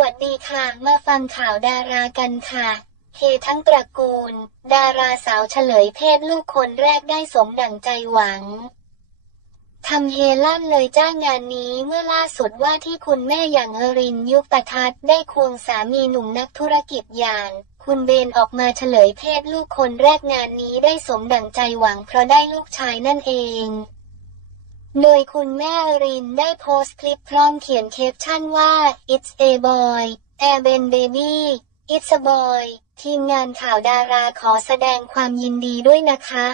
วัสดีค่ะ มาฟังข่าวดารากันค่ะเฮทั้งตระกูล ดาราสาวเฉลยเพศลูกคนแรกได้สมดั่งใจหวังทำเฮลั่นเลยจ้างงานนี้เมื่อล่าสุดว่าที่คุณแม่อย่างเอรินยุคตทัศน์ได้ควงสามีหนุ่มนักธุรกิจอย่าง คุณเบนออกมาเฉลยเพศลูกคนแรกงานนี้ได้สมดั่งใจหวังเพราะได้ลูกชายนั่นเอง โดยคุณแม่รินได้โพสต์คลิปพร้อมเขียนแคปชั่นว่า it's a boy a b e n baby it's a boy ทีมงานข่าวดาราขอแสดงความยินดีด้วยนะคะ